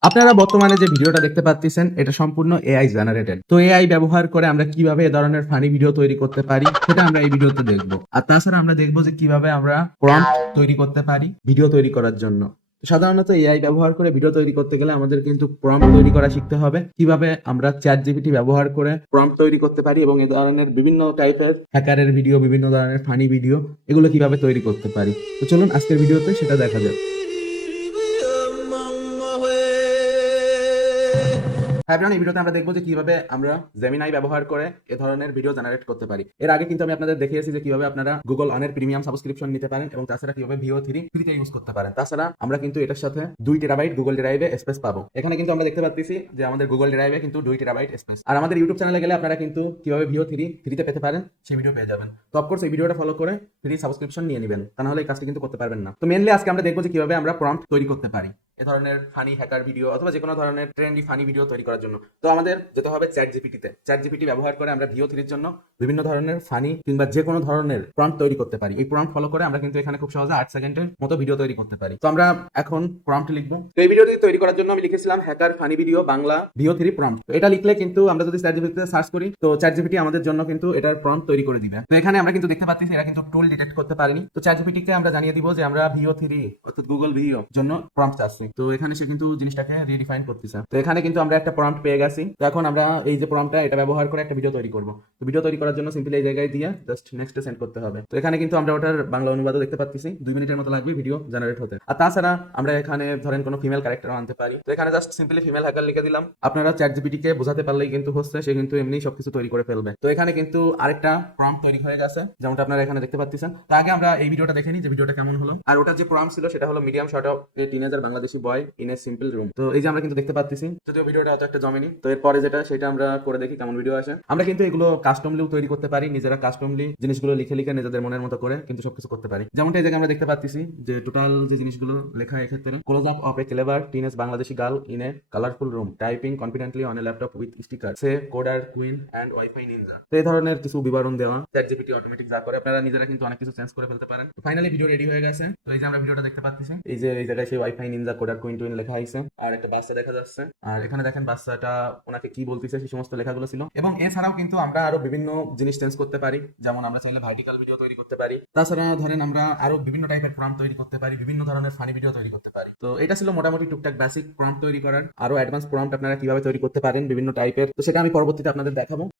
আপনারা বর্তমানে যে ভিডিওটা দেখতে পাচ্ছেন এটা সম্পূর্ণ এআই জেনারেটেড। তো এআই ব্যবহার করে আমরা কিভাবে এ ধরনের ফানি ভিডিও তৈরি করতে পারি সেটা আমরা এই ভিডিওতে দেখব। আর তাছাড়া আমরা দেখব যে কিভাবে আমরা প্রম্পট তৈরি করতে পারি ভিডিও তৈরি করার জন্য। সাধারণত এআই ব্যবহার করে ভিডিও তৈরি করতে গেলে আমাদের কিন্তু প্রম্পট তৈরি করা শিখতে হবে। কিভাবে আমরা চ্যাট জিপিটি ব্যবহার করে প্রম্পট তৈরি করতে পারি এবং এ ধরনের বিভিন্ন টাইপের হ্যাকারের ভিডিও, বিভিন্ন ধরনের ফানি ভিডিও এগুলো কিভাবে তৈরি করতে পারি। তো চলুন আজকের ভিডিওতে সেটা দেখা যাক। হ্যাঁ এভরিওয়ান, এই ভিডিওতে আমরা দেখবো যে কিভাবে আমরা জেমিনাই ব্যবহার করে এ ধরনের ভিডিও জেনারেট করতে পারি। এর আগে কিন্তু আমি আপনাদের দেখিয়েছি যে কিভাবে আপনারা গুগল অনের প্রিমিয়াম সাবস্ক্রিপশন নিতে পারেন এবং তাছাড়া কিভাবে ভিও থ্রি ফ্রিতে ইউজ করতে পারেন। তাছাড়া আমরা কিন্তু এটার সাথে 2 টেরাবাইট গুগল ড্রাইভে স্পেস পাবো। এখানে কিন্তু আমরা দেখতে পাচ্ছি যে আমাদের গুগল ড্রাইভে কিন্তু 2 টেরাবাইট স্পেস। আর আমাদের ইউটিউব চ্যানেলে গেলে আপনারা কিন্তু কিভাবে ভিও থ্রি ফ্রিতে পেতে পারেন সেই ভিডিও পেয়ে যাবেন। তো অফকোর্স এই ভিডিওটা ফলো করে ফ্রি সাবস্ক্রিপশন নিয়ে নেবেন, তা নাহলে এই কাজটি কিন্তু করতে পারবেন না। তো মেনলি আজকে আমরা দেখবো যে কিভাবে আমরা প্রম্পট তৈরি করতে পারি এ ধরনের ফানি হ্যাকার ভিডিও অথবা যে কোনো ধরনের ট্রেন্ডি ফানি ভিডিও তৈরি করার জন্য। তো আমাদের যেতে হবে চ্যাট জিপিটিতে। চ্যাট জিপিটি ব্যবহার করে আমরা ভিও থ্রির জন্য বিভিন্ন ধরনের ফানি কিংবা যে কোনো ধরনের প্রম্পট তৈরি করতে পারি। এই প্রম্পট ফলো করে আমরা কিন্তু এখানে খুব সহজে 8 সেকেন্ডের মতো ভিডিও তৈরি করতে পারি। তো আমরা এখন প্রম্পট লিখবো। তো এই ভিডিওটি তৈরি করার জন্য আমি লিখেছিলাম hacker funny video Bangla ভিও three prompt. তো এটা লিখলে কিন্তু আমরা যদি চ্যাট জিপিটিতে সার্চ করি তো চ্যাট জিপিটি আমাদের জন্য কিন্তু এটার প্রম্পট তৈরি করে দিবে। তো এখানে আমরা কিন্তু দেখতে পাচ্ছি এরা কিন্তু টুল ডিটেক্ট করতে পারেনি। তো চ্যাট জিপিটিকে আমরা জানিয়ে দিব যে আমরা ভিও থ্রি অর্থাৎ গুগল ভিও জন্য প্রম্পট চাচ্ছি। তো এখানে সে কিন্তু জিনিসটাকে রিডিফাইন করতেছে। তো এখানে কিন্তু আমরা একটা প্রম্পট পেয়ে গেছি। তো এখন আমরা এই যে প্রম্পটটা এটা ব্যবহার করে একটা ভিডিও তৈরি করব। তো ভিডিও তৈরি করার জন্য সিম্পলি এই জায়গায় দিয়ে জাস্ট নেক্সট সেন্ড করতে হবে। তো এখানে কিন্তু আমরা ওটার বাংলা অনুবাদও দেখতে পাচ্ছি। 2 মিনিটের মতো লাগবে ভিডিও জেনারেট হতে। আর তাছাড়া আমরা এখানে ধরেন কোনো ফিমেল ক্যারেক্টারও আনতে পারি। তো এখানে জাস্ট সিম্পলি ফিমেল হ্যাকার লিখে দিলাম। আপনারা চ্যাট জিপিটিকে বোঝাতে পারলেই কিন্তু হচ্ছে সে কিন্তু এমনি সবকিছু তৈরি করে ফেলবে। তো এখানে কিন্তু আরেকটা প্রম্পট তৈরি হয়ে গেছে যেমনটা আপনারা এখানে দেখতে পাচ্ছেন। তো আগে আমরা এই ভিডিওটা দেখে নিই যে ভিডিওটা কেমন হলো। আর ওটা যে প্রম্পট ছিল সেটা হলো medium shot of a teenager Bangladeshi boy in a simple room. তো এই যে আমরা কিন্তু দেখতে পাচ্ছি, যদিও ভিডিওটা অত একটা জমেনি। তো এরপরে যেটা সেটা আমরা করে দেখি কেমন ভিডিও আসে। আমরা কিন্তু এগুলো কাস্টমলিও তৈরি করতে পারি, নিজেরা কাস্টমলি জিনিসগুলো লিখে লিখে নিজেদের মনের মতো করে কিন্তু সবকিছু করতে পারি। যেমনটা এই জায়গায় আমরা দেখতে পাচ্ছি যে টোটাল যে জিনিসগুলো লেখা এক্ষেত্রে close up of A clever teenage Bangladeshi girl in a colourful room typing confidently on a laptop with sticker say coder queen and wifi Ninja. তো এই ধরনের কিছু বিবরণ দেওয়া চ্যাট জিপিটি অটোমেটিক যা করে আপনারা নিজেরা কিন্তু অনেক কিছু চেঞ্জ করে ফেলতে পারেন। তো ফাইনালি ভিডিও রেডি হয়ে গেছে। তো এই যে আমরা ভিডিওটা দেখতে পাচ্ছি, এই যে এই জায়গায় সেই wifi Ninja coder queen twin লেখা আছে আর একটা বাচ্চা দেখা যাচ্ছে। আর এখানে দেখেন বাচ্চাটা ওনাকে কি বলতেছে সেই সমস্ত লেখাগুলো ছিল। এবং এছাড়াও কিন্তু আমরা আরো বিভিন্ন জিনিস চেঞ্জ করতে পারি, যেমন আমরা চাইলে ভার্টিক্যাল ভিডিও তৈরি করতে পারি। তাছাড়া ধরেন আমরা আরো বিভিন্ন টাইপের প্রম্পট তৈরি করতে পারি, বিভিন্ন ধরনের ফানি ভিডিও তৈরি করতে পারি। তো এটা ছিল মোটামুটি টুকটাক বেসিক প্রম্পট তৈরি করার। আরো অ্যাডভান্স প্রম্পট আপনারা কিভাবে তৈরি করতে পারেন বিভিন্ন টাইপের, তো সেটা আমি পরবর্তীতে আপনাদের দেখাবো।